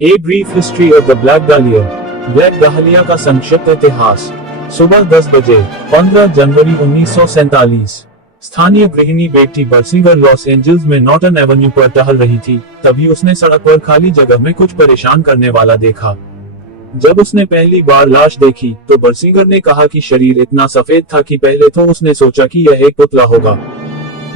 A brief history of the black डालिया। Black डालिया का संक्षिप्त इतिहास। सुबह 10 बजे 15 जनवरी 1947 स्थानीय गृहिणी बेटी बर्सिंगर लॉस एंजल्स में नॉर्टन एवेन्यू पर टहल रही थी। तभी उसने सड़क पर खाली जगह में कुछ परेशान करने वाला देखा। जब उसने पहली बार लाश देखी तो बर्सिंगर ने कहा कि शरीर इतना सफेद था कि पहले तो उसने सोचा कि यह एक पुतला होगा,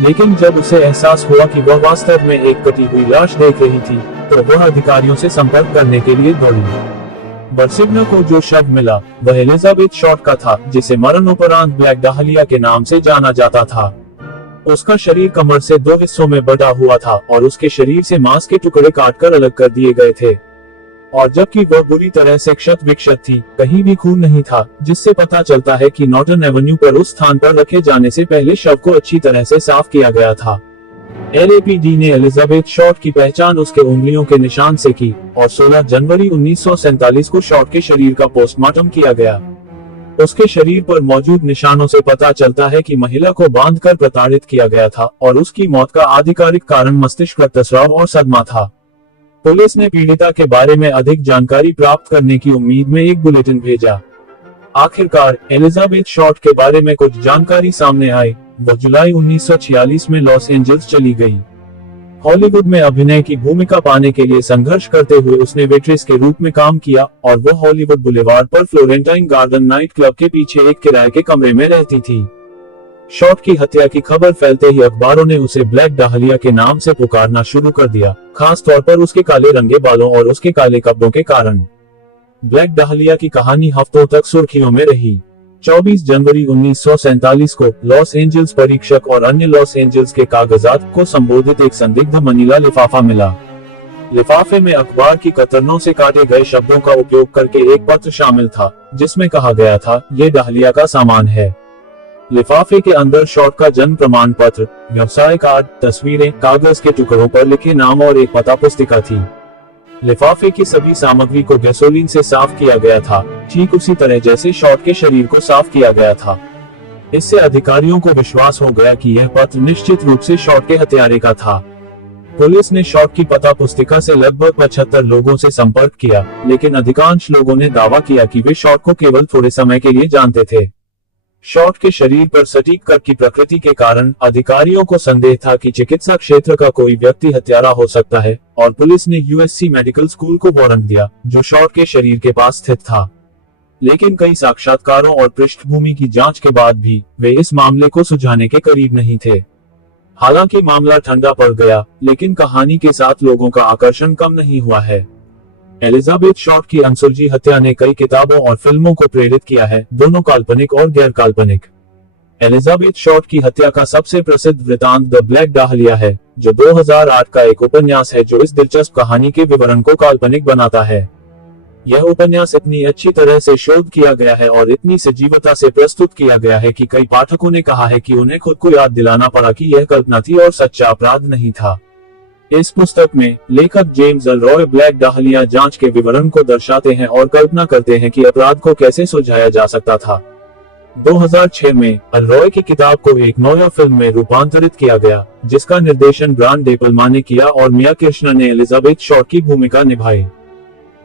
लेकिन जब उसे एहसास हुआ कि वह वास्तव में एक कटी हुई लाश देख रही थी तो वह अधिकारियों से संपर्क करने के लिए दौड़ी। बर्सिंगर को जो शव मिला वह एलिजाबेथ शॉर्ट का था, जिसे मरणोपरांत ब्लैक डालिया के नाम से जाना जाता था। उसका शरीर कमर से 2 हिस्सों में बटा हुआ था और उसके शरीर से मांस के टुकड़े काटकर अलग कर दिए गए थे। और जबकि वह बुरी तरह से क्षत विक्षत थी, कहीं भी खून नहीं था, जिससे पता चलता है कि नॉर्टन एवेन्यू पर उस स्थान पर रखे जाने से पहले शव को अच्छी तरह से साफ किया गया था। LAPD ने एलिजाबेथ शॉर्ट की पहचान उसके उंगलियों के निशान से की और 16 जनवरी 1947 को शॉर्ट के शरीर का पोस्टमार्टम किया गया। उसके शरीर पर मौजूद निशानों से पता चलता है कि महिला को बांधकर प्रताड़ित किया गया था और उसकी मौत का आधिकारिक कारण मस्तिष्क रक्तस्राव और सदमा था। पुलिस ने पीड़िता के बारे में अधिक जानकारी प्राप्त करने की उम्मीद में एक बुलेटिन भेजा। आखिरकार एलिजाबेथ शॉर्ट के बारे में कुछ जानकारी सामने आई। वो जुलाई 1946 में लॉस एंजल्स चली गई। हॉलीवुड में अभिनय की भूमिका पाने के लिए संघर्ष करते हुए उसने वेट्रेस के रूप में काम किया और वो हॉलीवुड बुलेवार्ड पर फ्लोरेंटाइन गार्डन नाइट क्लब के पीछे एक किराए के कमरे में रहती थी। शॉर्ट की हत्या की खबर फैलते ही अखबारों ने उसे ब्लैक डालिया के नाम से पुकारना शुरू कर दिया, खास तौर पर उसके काले रंगे बालों और उसके काले कपड़ों के कारण। ब्लैक डालिया की कहानी हफ्तों तक सुर्खियों में रही। 24 जनवरी 1947 को लॉस एंजल्स परीक्षक और अन्य लॉस एंजल्स के कागजात को संबोधित एक संदिग्ध मनीला लिफाफा मिला। लिफाफे में अखबार की कतरनों से काटे गए शब्दों का उपयोग करके एक पत्र शामिल था, जिसमें कहा गया था, ये डालिया का सामान है। लिफाफे के अंदर शॉर्ट का जन्म प्रमाण पत्र, व्यवसाय कार्ड, तस्वीरें, कागज के टुकड़ों पर लिखे नाम और एक पता पुस्तिका थी। लिफाफे की सभी सामग्री को गैसोलीन से साफ किया गया था, ठीक उसी तरह जैसे शॉर्ट के शरीर को साफ किया गया था। इससे अधिकारियों को विश्वास हो गया कि यह पत्र निश्चित रूप से शॉर्ट के हत्यारे का था। पुलिस ने शॉर्ट की पता पुस्तिका से लगभग 75 लोगों से संपर्क किया, लेकिन अधिकांश लोगों ने दावा किया कि वे शॉर्ट को केवल थोड़े समय के लिए जानते थे। शॉर्ट के शरीर पर सटीक कट की प्रकृति के कारण अधिकारियों को संदेह था कि चिकित्सा क्षेत्र का कोई व्यक्ति हत्यारा हो सकता है और पुलिस ने USC मेडिकल स्कूल को वारंट दिया, जो शॉर्ट के शरीर के पास स्थित था। लेकिन कई साक्षात्कारों और पृष्ठभूमि की जांच के बाद भी वे इस मामले को सुलझाने के करीब नहीं थे। हालांकि मामला ठंडा पड़ गया, लेकिन कहानी के साथ लोगों का आकर्षण कम नहीं हुआ है। एलिजाबेथ शॉर्ट की अनसुलझी हत्या ने कई किताबों और फिल्मों को प्रेरित किया है, दोनों काल्पनिक और गैर काल्पनिक। एलिजाबेथ शॉर्ट की हत्या का सबसे प्रसिद्ध वृतांत द ब्लैक डालिया है, जो 2008 का एक उपन्यास है जो इस दिलचस्प कहानी के विवरण को काल्पनिक बनाता है। यह उपन्यास इतनी अच्छी तरह से शोध किया गया है और इतनी सजीवता से प्रस्तुत किया गया है कि कई पाठकों ने कहा है कि उन्हें खुद को याद दिलाना पड़ा कि यह कल्पना थी और सच्चा अपराध नहीं था। इस पुस्तक में लेखक जेम्स एलरॉय ब्लैक डालिया जांच के विवरण को दर्शाते हैं और कल्पना करते हैं कि अपराध को कैसे सुलझाया जा सकता था। 2006 में एलरॉय की किताब को एक नोवेल फिल्म में रूपांतरित किया गया, जिसका निर्देशन ब्रायन डे पल्मा ने किया और मिया कृष्णा ने एलिजाबेथ शॉर्ट की भूमिका निभाई।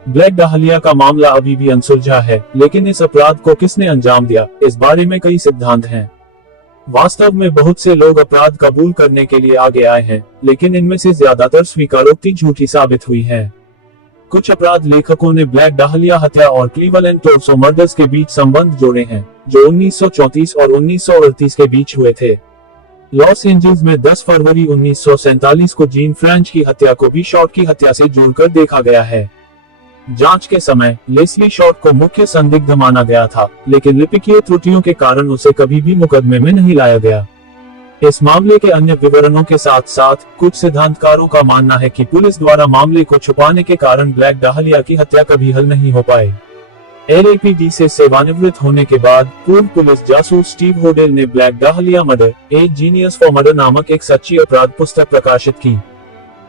ब्लैक डालिया का मामला अभी भी अनसुलझा है, लेकिन इस अपराध को किसने अंजाम दिया, इस बारे में कई सिद्धांत हैं। वास्तव में बहुत से लोग अपराध कबूल करने के लिए आगे आए हैं, लेकिन इनमें से ज्यादातर स्वीकारोक्ति झूठी साबित हुई है। कुछ अपराध लेखकों ने ब्लैक डालिया हत्या और क्लीवलैंड टोर्सो मर्डर्स के बीच संबंध जोड़े हैं, जो 1934 और 1938 के बीच हुए थे। लॉस एंजल्स में 10 फरवरी 1947 को जीन फ्रेंच की हत्या को भी शॉर्ट की हत्या से जोड़कर देखा गया है। जांच के समय लेस्ली शॉर्ट को मुख्य संदिग्ध माना गया था, लेकिन लिपिकीय त्रुटियों के कारण उसे कभी भी मुकदमे में नहीं लाया गया। इस मामले के अन्य विवरणों के साथ साथ कुछ सिद्धांतकारों का मानना है कि पुलिस द्वारा मामले को छुपाने के कारण ब्लैक डालिया की हत्या कभी हल नहीं हो पाई। LAPD से सेवानिवृत्त होने के बाद पूर्व पुलिस जासूस स्टीव होडेल ने ब्लैक डालिया murder, A genius for murder नामक एक सच्ची अपराध पुस्तक प्रकाशित की।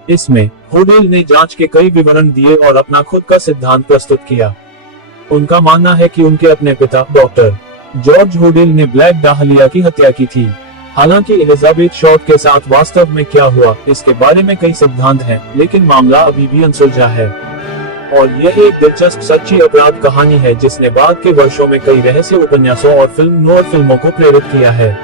इसमें होडेल ने जांच के कई विवरण दिए और अपना खुद का सिद्धांत प्रस्तुत किया। उनका मानना है कि उनके अपने पिता डॉक्टर जॉर्ज होडेल ने ब्लैक डालिया की हत्या की थी। हालांकि एलिजाबेथ शॉर्ट के साथ वास्तव में क्या हुआ, इसके बारे में कई सिद्धांत हैं, लेकिन मामला अभी भी अनसुलझा है। और यह एक दिलचस्प सच्ची अपराध कहानी है जिसने बाद के वर्षों में कई रहस्य उपन्यासों और फिल्म नोर फिल्मों को प्रेरित किया है।